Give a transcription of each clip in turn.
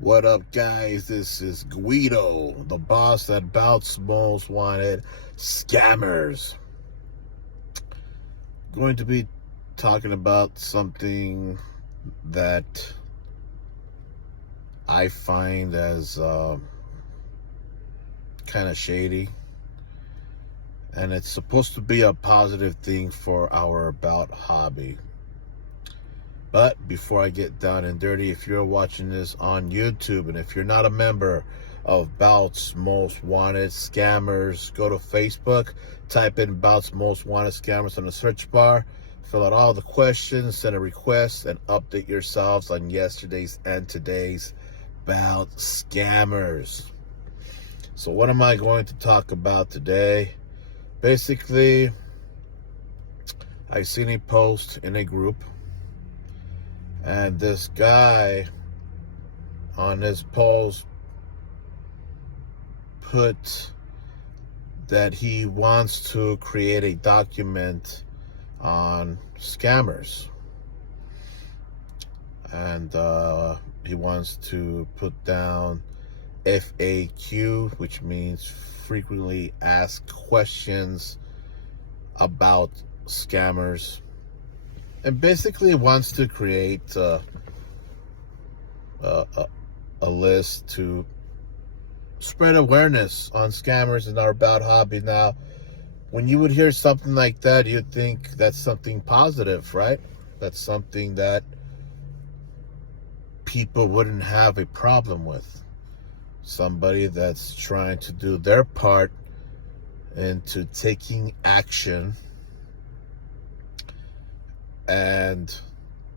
What up, guys? This is Guido, the boss at Bout's Most Wanted Scammers. Going to be talking about something that I find as kind of shady, and it's supposed to be a positive thing for our Bout hobby. But before I get down and dirty, if you're watching this on YouTube and if you're not a member of Bout's Most Wanted Scammers, go to Facebook, type in Bout's Most Wanted Scammers on the search bar, fill out all the questions, send a request, and update yourselves on yesterday's and today's Bout Scammers. So what am I going to talk about today? Basically, I seen a post in a group, and this guy on his post put that he wants to create a document on scammers. And he wants to put down FAQ, which means frequently asked questions about scammers. And basically wants to create a list to spread awareness on scammers in our Bout hobby. Now, when you would hear something like that, you'd think that's something positive, right? That's something that people wouldn't have a problem with. Somebody that's trying to do their part into taking action and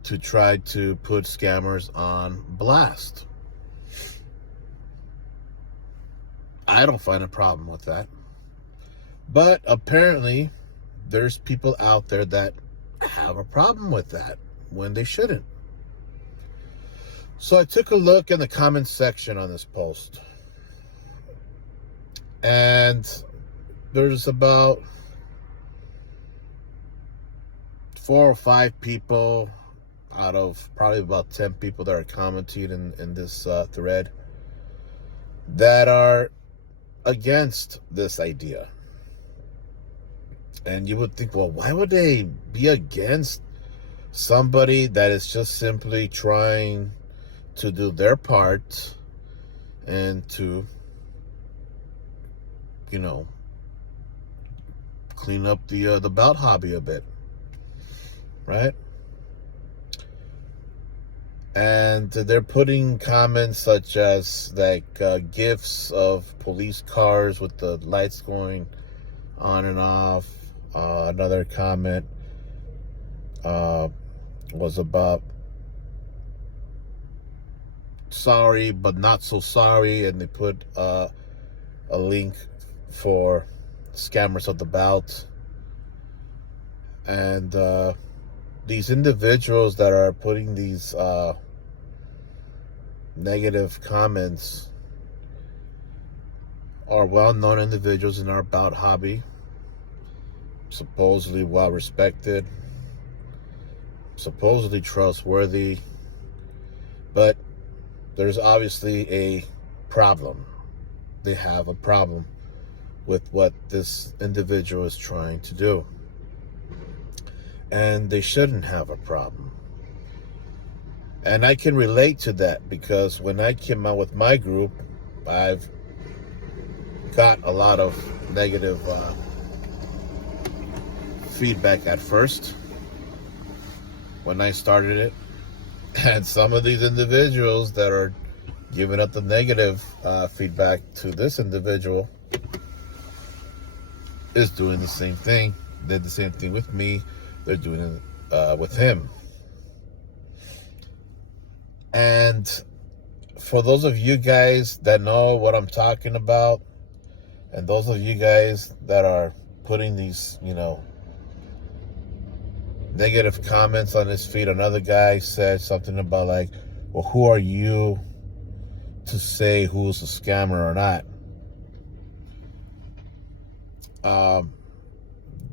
to try to put scammers on blast. I don't find a problem with that. But apparently, there's people out there that have a problem with that when they shouldn't. So I took a look in the comment section on this post, and there's about 4 or 5 people out of probably about 10 people that are commenting in this thread that are against this idea. And you would think, well, why would they be against somebody that is just simply trying to do their part and to, clean up the Bout hobby a bit? Right? And they're putting comments such as gifs of police cars with the lights going on and off. Another comment was about sorry but not so sorry, and they put a link for Scammers of the Bout. And these individuals that are putting these negative comments are well-known individuals in our Bout hobby, supposedly well-respected, supposedly trustworthy, but there's obviously a problem. They have a problem with what this individual is trying to do. And they shouldn't have a problem. And I can relate to that because when I came out with my group, I've got a lot of negative feedback at first when I started it. And some of these individuals that are giving up the negative feedback to this individual is doing the same thing. Did the same thing with me. They're doing it with him. And for those of you guys that know what I'm talking about, and those of you guys that are putting these, negative comments on his feed, another guy said something about well, who are you to say who's a scammer or not?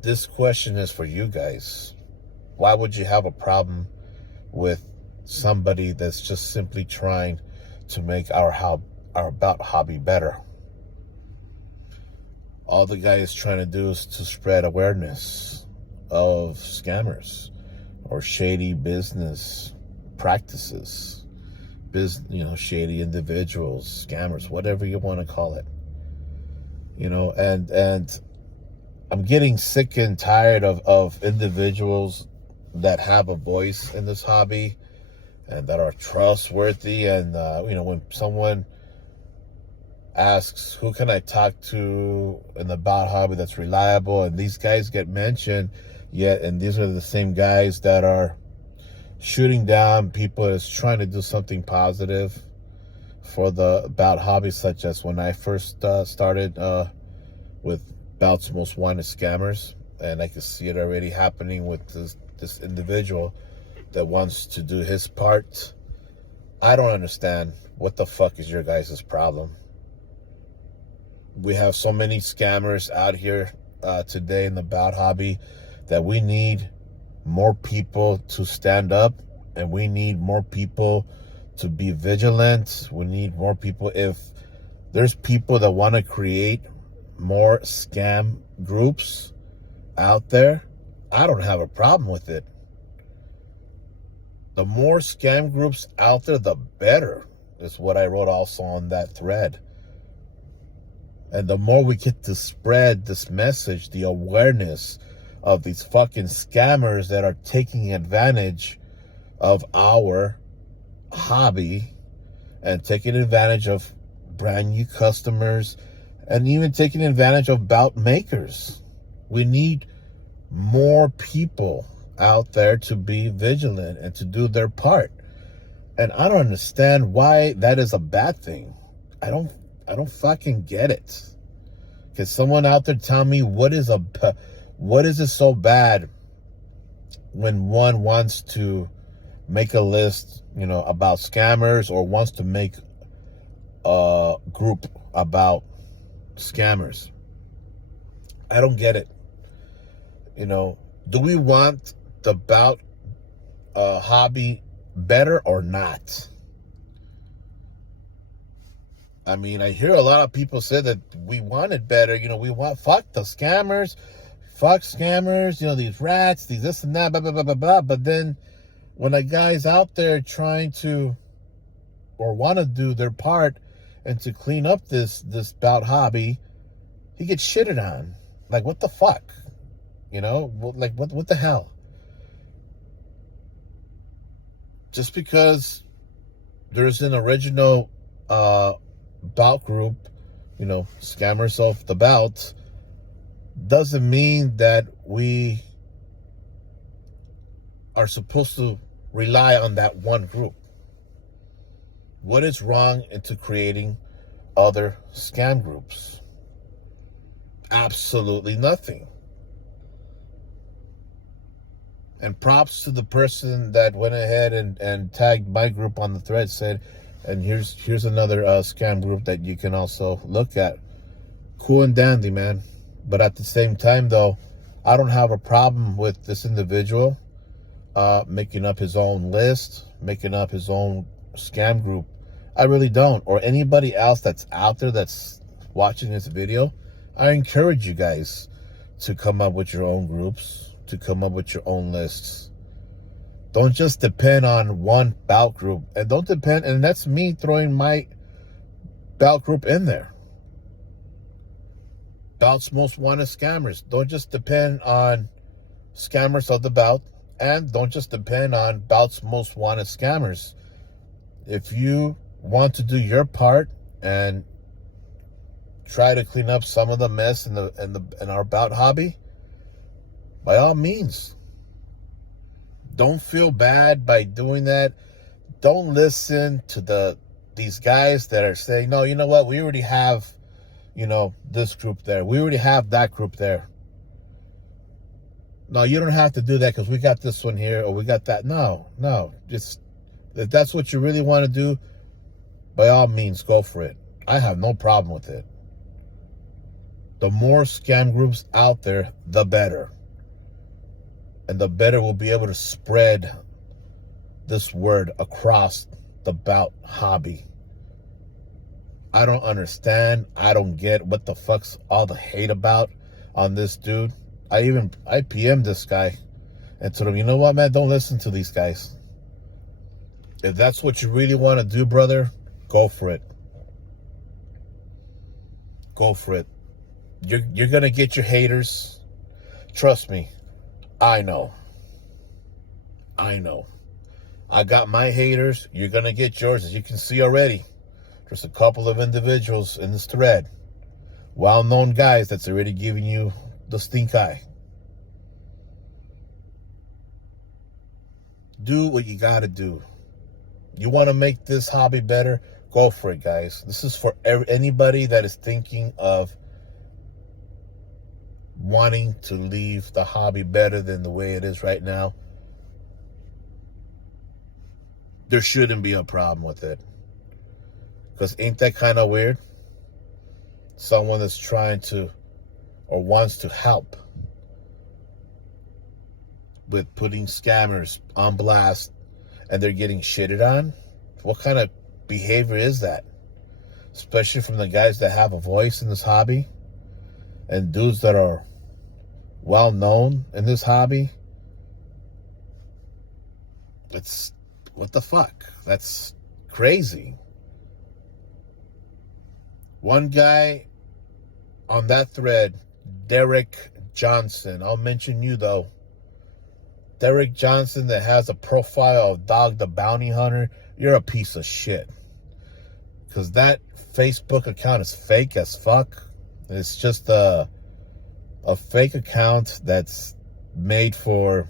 This question is for you guys. Why would you have a problem with somebody that's just simply trying to make our bout hobby better. All the guy is trying to do is to spread awareness of scammers or shady business practices, shady individuals, scammers, whatever you want to call it. And I'm getting sick and tired of individuals that have a voice in this hobby and that are trustworthy. And, when someone asks, who can I talk to in the bout hobby that's reliable? And these guys get mentioned, and these are the same guys that are shooting down people that's trying to do something positive for the bout hobby, such as when I first started with Bout's Most Wanted Scammers. And I can see it already happening with this individual that wants to do his part. I don't understand. What the fuck is your guys' problem? We have so many scammers out here today in the bout hobby that we need more people to stand up, and we need more people to be vigilant. We need more people. If there's people that want to create more scam groups out there, I don't have a problem with it. The more scam groups out there, the better, is what I wrote also on that thread. And the more we get to spread this message, the awareness of these fucking scammers that are taking advantage of our hobby and taking advantage of brand new customers and even taking advantage of bout makers. We need more people out there to be vigilant and to do their part. And I don't understand why that is a bad thing. I don't fucking get it. Can someone out there tell me what is it so bad when one wants to make a list, about scammers, or wants to make a group about scammers? I don't get it. Do we want the bout hobby better or not? I mean, I hear a lot of people say that we want it better. We want, fuck the scammers, these rats, these this and that, blah, blah, blah, blah, blah. But then when a guy's out there trying to, or want to do their part and to clean up this bout hobby, he gets shitted on. Like, what the fuck? Like, what the hell? Just because there's an original bout group, Scammers of the Bout, doesn't mean that we are supposed to rely on that one group. What is wrong into creating other scam groups? Absolutely nothing. And props to the person that went ahead and tagged my group on the thread, said, and here's another scam group that you can also look at. Cool and dandy, man. But at the same time, though, I don't have a problem with this individual making up his own list, making up his own scam group. I really don't. Or anybody else that's out there that's watching this video, I encourage you guys to come up with your own groups, to come up with your own lists. Don't just depend on one bout group. And don't depend, and that's me throwing my bout group in there. Bout's Most Wanted Scammers. Don't just depend on Scammers of the Bout, and don't just depend on Bout's Most Wanted Scammers. If you want to do your part and try to clean up some of the mess in our bout hobby, by all means. Don't feel bad by doing that. Don't listen to these guys that are saying, no, you know what, we already have, this group there. We already have that group there. No, you don't have to do that because we got this one here or we got that. No. Just, if that's what you really want to do, by all means, go for it. I have no problem with it. The more scam groups out there, the better. And the better we'll be able to spread this word across the bout hobby. I don't understand. I don't get what the fuck's all the hate about on this dude. I PM'd this guy and told him, you know what, man, don't listen to these guys. If that's what you really want to do, brother, go for it. Go for it. You're gonna get your haters. Trust me. I know. I got my haters. You're gonna get yours, as you can see already. There's a couple of individuals in this thread, well-known guys, that's already giving you the stink eye. Do what you gotta do. You want to make this hobby better? Go for it, guys. This is for anybody that is thinking of wanting to leave the hobby better than the way it is right now. There shouldn't be a problem with it. Because ain't that kind of weird? Someone that's trying to or wants to help with putting scammers on blast and they're getting shitted on? What kind of behavior is that? Especially from the guys that have a voice in this hobby and dudes that are well known in this hobby. It's, what the fuck? That's crazy. One guy on that thread, Derek Johnson, I'll mention you though. Derek Johnson, that has a profile of Dog the Bounty Hunter, you're a piece of shit. Because that Facebook account is fake as fuck. It's just a fake account that's made for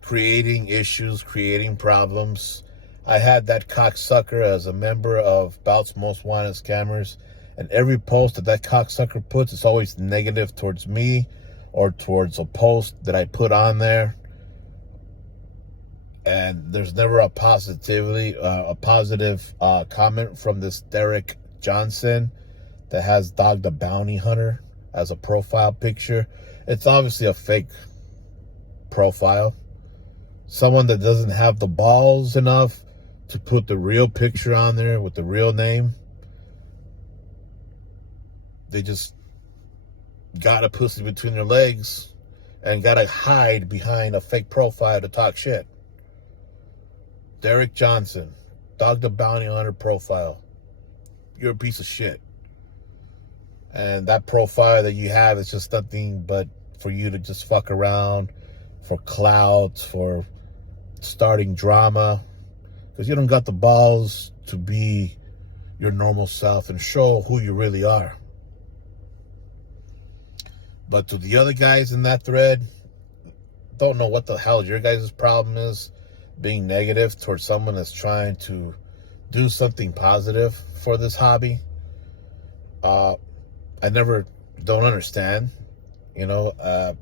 creating issues, creating problems. I had that cocksucker as a member of Bout's Most Wanted Scammers, and every post that cocksucker puts is always negative towards me or towards a post that I put on there. And there's never a positive comment from this Derek Johnson that has Dog the Bounty Hunter as a profile picture. It's obviously a fake profile. Someone that doesn't have the balls enough to put the real picture on there with the real name. They just got a pussy between their legs and got to hide behind a fake profile to talk shit. Derek Johnson, Dog the Bounty Hunter profile. You're a piece of shit. And that profile that you have is just nothing but for you to just fuck around, for clout, for starting drama. Because you don't got the balls to be your normal self and show who you really are. But to the other guys in that thread, don't know what the hell your guys' problem is, being negative towards someone that's trying to do something positive for this hobby. I don't understand. You know,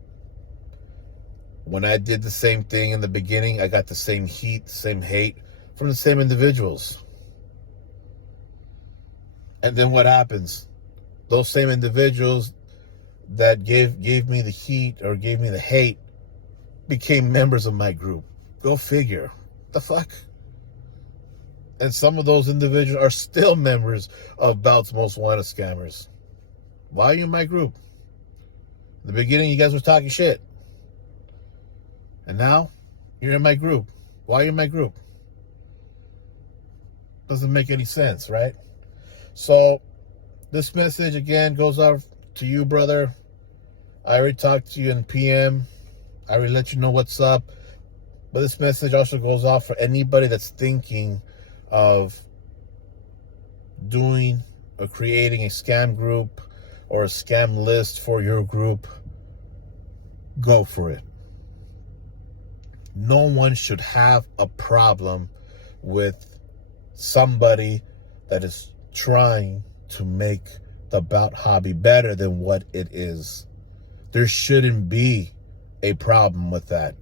when I did the same thing in the beginning, I got the same heat, same hate from the same individuals. And then what happens? Those same individuals that gave me the heat or gave me the hate became members of my group. Go figure. The fuck? And some of those individuals are still members of Bout's Most Wanted Scammers. Why are you in my group? In the beginning, you guys were talking shit. And now, you're in my group. Why are you in my group? Doesn't make any sense, right? So, this message, again, goes out to you, brother. I already talked to you in PM. I already let you know what's up. But this message also goes out for anybody that's thinking of doing or creating a scam group or a scam list for your group. Go for it. No one should have a problem with somebody that is trying to make the Bout hobby better than what it is. There shouldn't be a problem with that.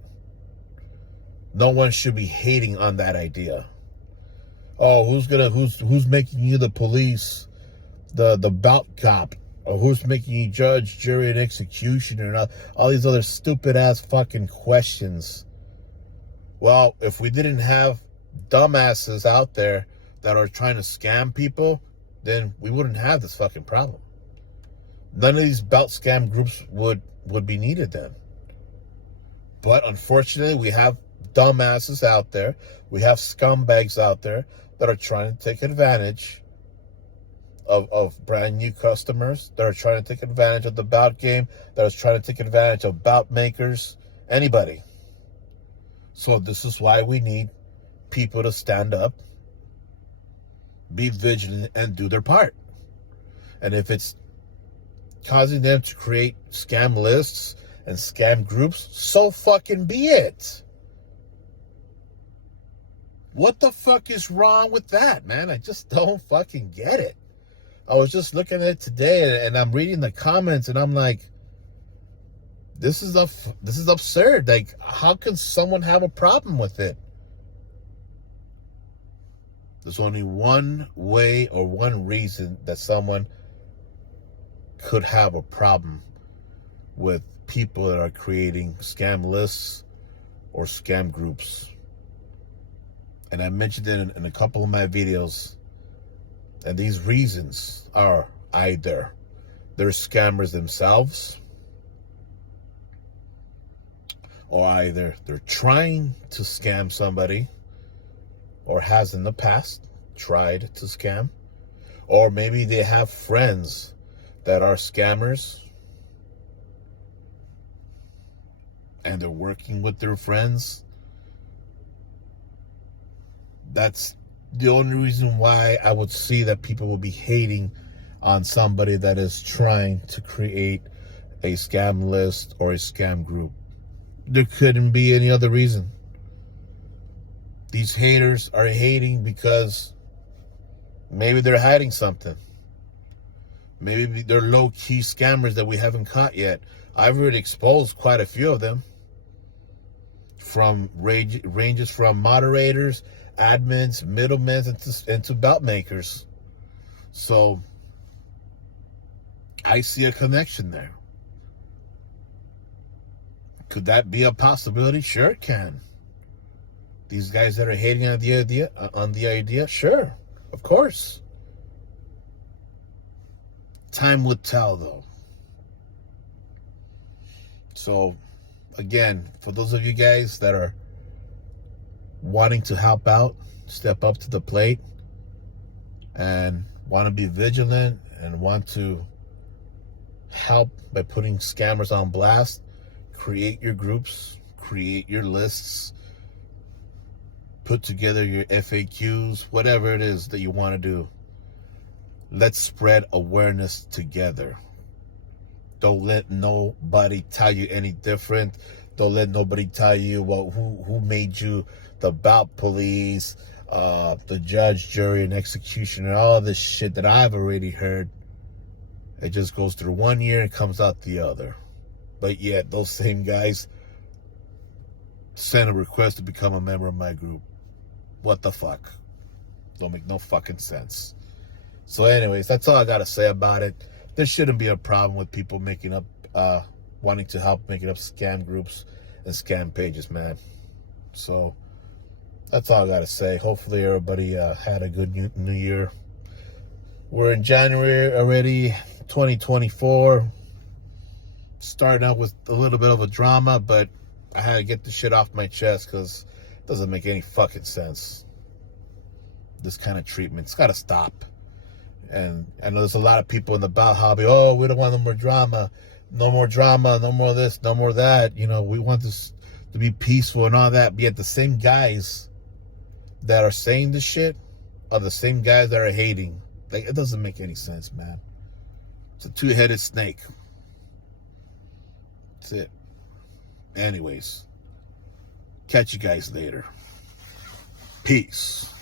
No one should be hating on that idea. Oh, who's making you the police, the Bout cop, or who's making you judge, jury, and executioner, and all these other stupid ass fucking questions. Well, if we didn't have dumbasses out there that are trying to scam people, then we wouldn't have this fucking problem. None of these belt scam groups would be needed then. But unfortunately, we have dumbasses out there. We have scumbags out there that are trying to take advantage of brand new customers, that are trying to take advantage of the bout game, that are trying to take advantage of bout makers, anybody. So this is why we need people to stand up, be vigilant, and do their part. And if it's causing them to create scam lists and scam groups, so fucking be it. What the fuck is wrong with that, man? I just don't fucking get it. I was just looking at it today, and I'm reading the comments, and I'm like, this is absurd. Like, how can someone have a problem with it? There's only one way or one reason that someone could have a problem with people that are creating scam lists or scam groups. And I mentioned it in a couple of my videos. And these reasons are either they're scammers themselves, or either they're trying to scam somebody, or has in the past tried to scam, or maybe they have friends that are scammers and they're working with their friends. That's the only reason why I would see that people will be hating on somebody that is trying to create a scam list or a scam group. There couldn't be any other reason. These haters are hating because maybe they're hiding something. Maybe they're low-key scammers that we haven't caught yet. I've already exposed quite a few of them. From ranges from moderators, admins, middlemen, and to bout makers. So I see a connection there. Could that be a possibility? Sure it can. These guys that are hating on the idea, sure, of course. Time would tell, though. So, again, for those of you guys that are wanting to help out, step up to the plate, and want to be vigilant and want to help by putting scammers on blast, create your groups, create your lists, put together your FAQs, whatever it is that you want to do. Let's spread awareness together. Don't let nobody tell you any different. Don't let nobody tell you who made you the bout police, the judge, jury, and executioner, all this shit that I've already heard. It just goes through one ear and comes out the other. But yet, those same guys send a request to become a member of my group. What the fuck? Don't make no fucking sense. So anyways, that's all I got to say about it. There shouldn't be a problem with people making up, wanting to help making up scam groups and scam pages, man. So that's all I got to say. Hopefully everybody had a good new year. We're in January already, 2024. Starting out with a little bit of a drama, but I had to get the shit off my chest because it doesn't make any fucking sense. This kind of treatment's got to stop. And I know there's a lot of people in the bout hobby, oh, we don't want no more drama, no more this, no more that. You know, we want this to be peaceful and all that. But yet the same guys that are saying this shit are the same guys that are hating. Like, it doesn't make any sense, man. It's a two-headed snake. That's it. Anyways, catch you guys later. Peace.